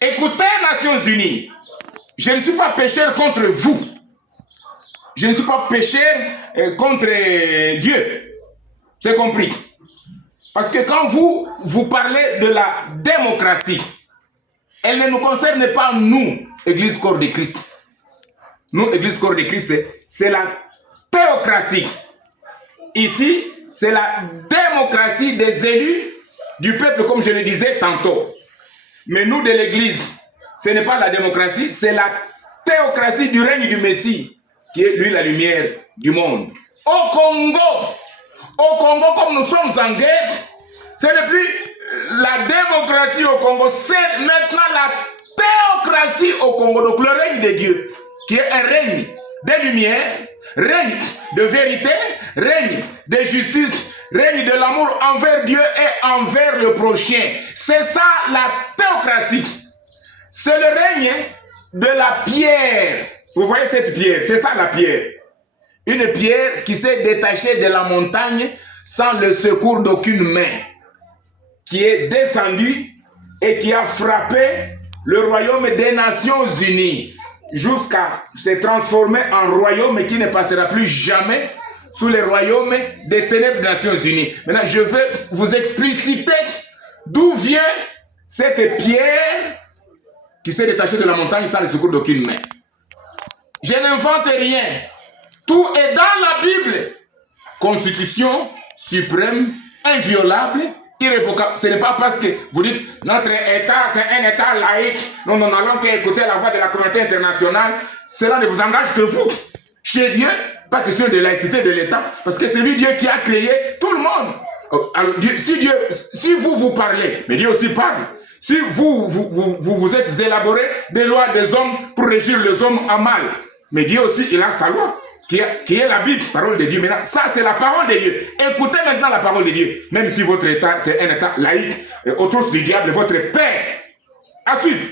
Écoutez, Nations Unies, je ne suis pas pécheur contre vous. Je ne suis pas pécheur contre Dieu. C'est compris. Parce que quand vous parlez de la démocratie, elle ne nous concerne pas nous, Église Corps de Christ. Nous, Église Corps de Christ, c'est la théocratie. Ici, c'est la démocratie des élus du peuple, comme je le disais tantôt. Mais nous, de l'Église, ce n'est pas la démocratie, c'est la théocratie du règne du Messie, qui est, lui, la lumière du monde. Au Congo, comme nous sommes en guerre, ce n'est plus la démocratie au Congo, c'est maintenant la théocratie au Congo. Donc le règne de Dieu, qui est un règne de lumière, règne de vérité, règne de justice, règne de l'amour envers Dieu et envers le prochain. C'est ça la théocratie. C'est le règne de la pierre. Vous voyez cette pierre, c'est ça la pierre. Une pierre qui s'est détachée de la montagne sans le secours d'aucune main, qui est descendue et qui a frappé le royaume des Nations Unies jusqu'à se transformer en royaume qui ne passera plus jamais sous le royaume des ténèbres des Nations Unies. Maintenant, je vais vous expliciter d'où vient cette pierre qui s'est détachée de la montagne sans le secours d'aucune main. Je n'invente rien. Tout est dans la Bible. Constitution suprême, inviolable, irrévocable. Ce n'est pas parce que vous dites notre État, c'est un État laïque. Nous n'allons qu'écouter la voix de la communauté internationale. Cela ne vous engage que vous. Chez Dieu, pas question de laïcité de l'État. Parce que c'est lui Dieu qui a créé tout le monde. Alors, si vous parlez, mais Dieu aussi parle. Si vous êtes élaboré des lois des hommes pour régir les hommes en mal. Mais Dieu aussi, il a sa loi. Qui est la Bible, parole de Dieu. Maintenant, ça c'est la parole de Dieu. Écoutez maintenant la parole de Dieu. Même si votre État, c'est un État laïque, au trousses du diable, votre père. À suivre.